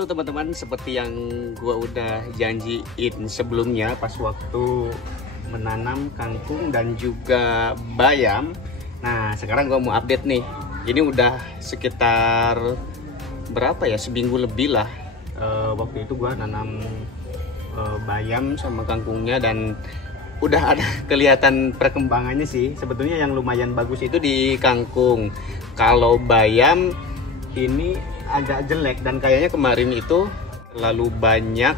Halo teman-teman, seperti yang gua udah janjiin sebelumnya pas waktu menanam kangkung dan juga bayam. Nah, sekarang gua mau update nih. Ini udah sekitar berapa ya? Seminggu lebih lah. Waktu itu gua nanam bayam sama kangkungnya dan udah ada kelihatan perkembangannya sih. Sebetulnya yang lumayan bagus itu di kangkung. Kalau bayam ini agak jelek dan kayaknya kemarin itu terlalu banyak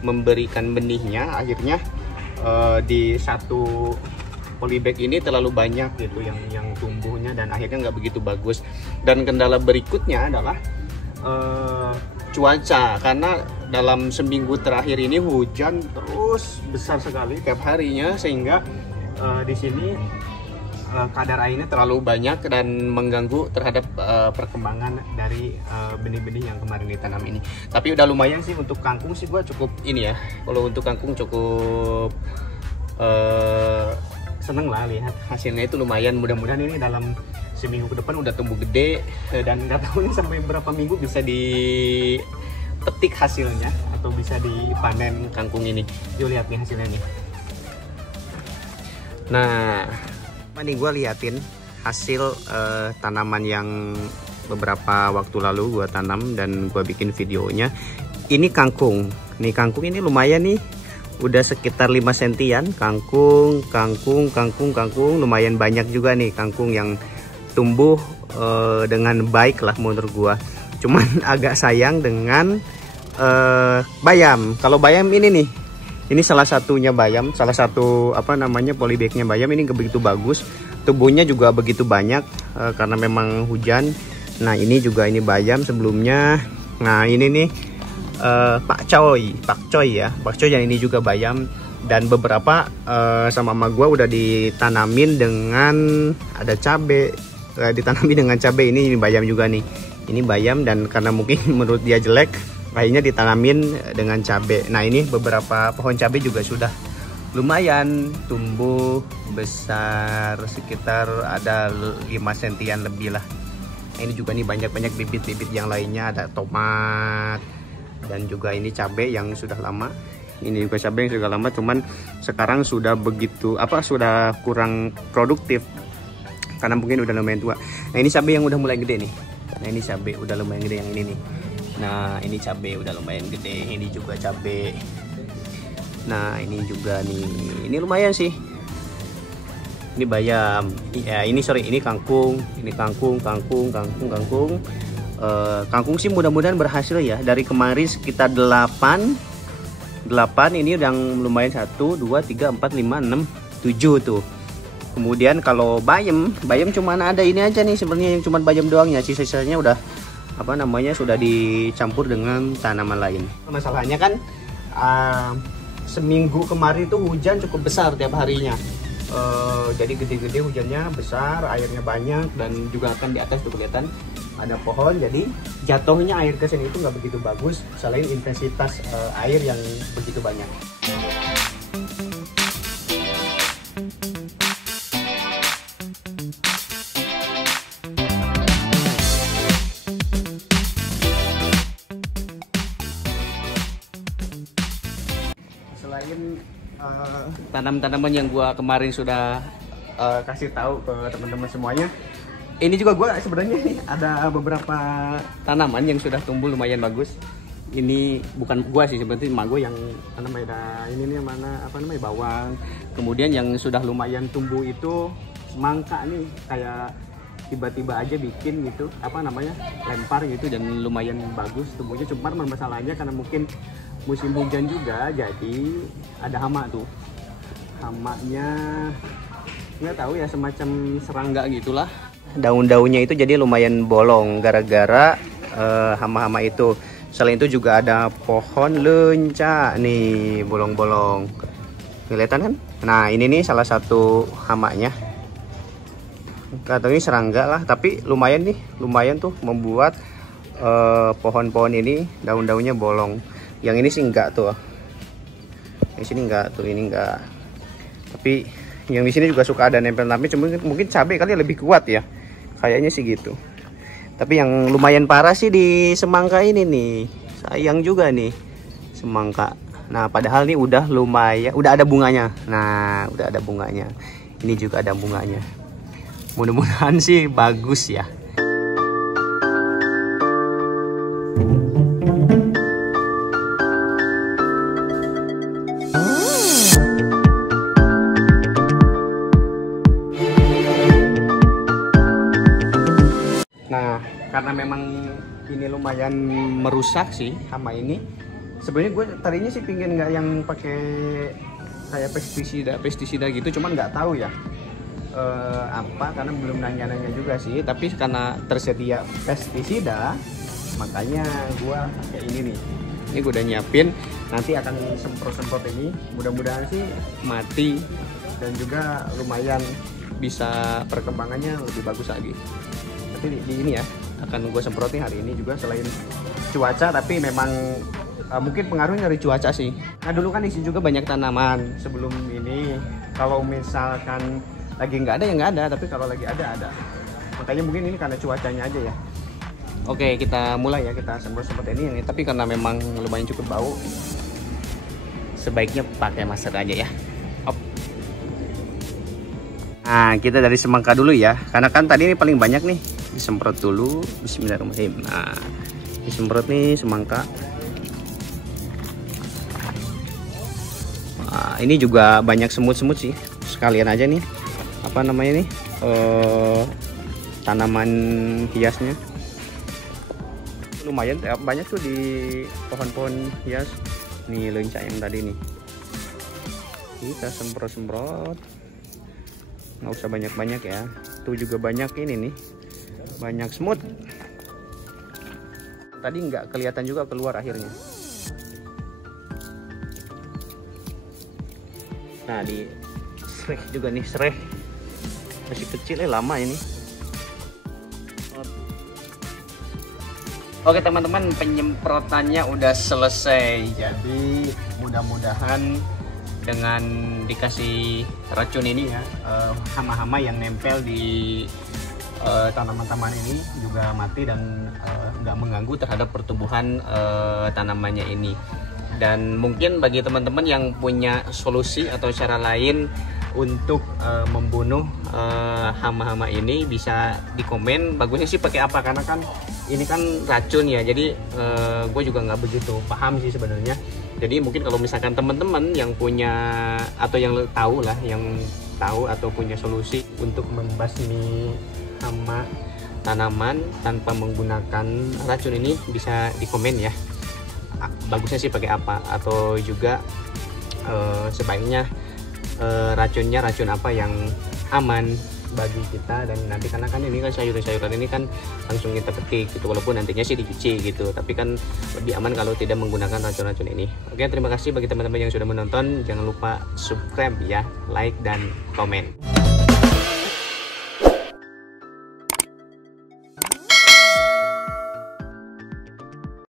memberikan benihnya, akhirnya di satu polybag ini terlalu banyak gitu yang tumbuhnya dan akhirnya nggak begitu bagus. Dan kendala berikutnya adalah cuaca, karena dalam seminggu terakhir ini hujan terus besar sekali tiap harinya, sehingga di sini kadar airnya terlalu banyak dan mengganggu terhadap perkembangan dari benih-benih yang kemarin ditanam ini. Tapi udah lumayan sih untuk kangkung sih, gua cukup ini ya. Kalau untuk kangkung cukup seneng lah lihat hasilnya, itu lumayan. Mudah-mudahan ini dalam seminggu ke depan udah tumbuh gede dan nggak tahu nih sampai berapa minggu bisa dipetik hasilnya atau bisa dipanen kangkung ini. Yuk lihat nih hasilnya nih. Nah, nih gue liatin hasil tanaman yang beberapa waktu lalu gue tanam dan gue bikin videonya. Ini kangkung. Nih kangkung ini lumayan nih. Udah sekitar 5 sentian. Kangkung lumayan banyak juga nih kangkung yang tumbuh dengan baik lah menurut gue. Cuman agak sayang dengan bayam. Kalau bayam ini nih, ini salah satunya bayam, salah satu polybagnya bayam ini begitu bagus, tumbuhnya juga begitu banyak karena memang hujan. Nah ini juga ini bayam sebelumnya. Nah ini nih pak coy ya, pak coy yang ini juga bayam, dan beberapa sama mama gua udah ditanamin dengan ada cabe, ditanamin dengan cabe. Ini bayam juga nih, ini bayam, dan karena mungkin menurut dia jelek, akhirnya ditanamin dengan cabai. Nah ini beberapa pohon cabai juga sudah lumayan tumbuh besar, sekitar ada 5 sentian lebih lah. Nah, ini juga nih banyak bibit-bibit yang lainnya, ada tomat dan juga ini cabai yang sudah lama. Ini juga cabai yang sudah lama, cuman sekarang sudah sudah kurang produktif karena mungkin udah lumayan tua. Nah ini cabai yang udah mulai gede nih. Nah ini cabai udah lumayan gede yang ini nih. Nah ini cabai udah lumayan gede, ini juga cabai. Nah ini juga nih, ini lumayan sih. Ini bayam, ya ini ini kangkung, ini kangkung. Kangkung sih mudah-mudahan berhasil ya. Dari kemarin sekitar 8 ini yang lumayan 1, 2, 3, 4, 5, 6, 7 tuh. Kemudian kalau bayam cuman ada ini aja nih sebenarnya, yang cuman bayam doang ya. Sisa-sisanya udah sudah dicampur dengan tanaman lain. Masalahnya kan seminggu kemarin itu hujan cukup besar tiap harinya. Jadi gede-gede hujannya, besar, airnya banyak, dan juga akan di atas tuh kelihatan ada pohon. Jadi jatuhnya air ke sini itu nggak begitu bagus, selain intensitas air yang begitu banyak. Selain tanam-tanaman yang gua kemarin sudah kasih tahu ke teman-teman semuanya, ini juga gua sebenarnya nih ada beberapa tanaman yang sudah tumbuh lumayan bagus. Ini bukan gua sih, sebenarnya emak gua yang tanam ini nih bawang. Kemudian yang sudah lumayan tumbuh itu semangka nih, kayak tiba-tiba aja bikin gitu lempar gitu, dan lumayan bagus tumbuhnya. Cuma masalahnya karena mungkin musim hujan juga, jadi ada hama tuh. Hamanya nggak tahu ya, semacam serangga gitulah. Daun-daunnya itu jadi lumayan bolong gara-gara hama-hama itu. Selain itu juga ada pohon lenca nih, bolong-bolong. Kelihatan kan? Nah ini nih salah satu hamanya. Katanya serangga lah, tapi lumayan tuh membuat pohon-pohon ini daun-daunnya bolong. Yang ini sih enggak tuh. Yang sini enggak tuh, ini enggak. Tapi yang di sini juga suka ada nempel-nempel, mungkin cabai kali lebih kuat ya. Kayaknya sih gitu. Tapi yang lumayan parah sih di semangka ini nih. sayang juga nih semangka. Nah padahal nih udah lumayan, udah ada bunganya. Nah udah ada bunganya, ini juga ada bunganya. Mudah-mudahan sih bagus ya. Nah karena memang ini lumayan merusak sih hama ini. Sebenarnya gue tadinya sih pingin nggak yang pakai kayak pestisida gitu, cuman nggak tahu ya apa, karena belum nanya-nanya juga sih. Tapi karena tersedia pestisida, makanya gue pakai ini nih. Ini gue udah nyiapin, nanti akan semprot-semprot ini. Mudah-mudahan sih mati dan juga lumayan bisa perkembangannya lebih bagus lagi. Tapi di ini ya akan gue semprot nih hari ini juga, selain cuaca, tapi memang mungkin pengaruhnya dari cuaca sih. Nah dulu kan di sini juga banyak tanaman sebelum ini. Kalau misalkan lagi nggak ada ya nggak ada, tapi kalau lagi ada. Makanya mungkin ini karena cuacanya aja ya. Oke kita mulai ya, kita semprot-semprot ini. Tapi karena memang lumayan cukup bau, sebaiknya pakai masker aja ya. Hop. Nah kita dari semangka dulu ya, karena kan tadi ini paling banyak nih. Disemprot dulu, bismillahirrahmanirrahim. Nah disemprot nih semangka. Nah, ini juga banyak semut-semut sih, sekalian aja nih apa namanya nih tanaman hiasnya. Lumayan banyak tuh di pohon-pohon hias. Nih lencah yang tadi nih, kita semprot-semprot, nggak usah banyak-banyak ya. Tuh juga banyak ini nih, banyak semut. Tadi nggak kelihatan juga keluar akhirnya. Nah di sereh juga nih, sereh masih kecil lama ini. Oke teman-teman, penyemprotannya udah selesai. Jadi mudah-mudahan dengan dikasih racun ini ya, hama-hama yang nempel di tanaman-tanaman ini juga mati dan nggak mengganggu terhadap pertumbuhan tanamannya ini. Dan mungkin bagi teman-teman yang punya solusi atau cara lain untuk membunuh hama-hama ini, bisa di komen bagusnya sih pakai apa, karena kan ini kan racun ya. Jadi gue juga nggak begitu paham sih sebenarnya. Jadi mungkin kalau misalkan teman-teman yang punya atau yang tahu lah, yang tahu atau punya solusi untuk membasmi hama tanaman tanpa menggunakan racun ini, bisa di komen ya. Bagusnya sih pakai apa, atau juga sebaiknya racunnya racun apa yang aman bagi kita. Dan nanti karena kan ini kan sayuran-sayuran ini kan langsung kita petik gitu, walaupun nantinya sih dicuci gitu, tapi kan lebih aman kalau tidak menggunakan racun-racun ini. Oke, terima kasih bagi teman-teman yang sudah menonton. Jangan lupa subscribe ya, like dan komen.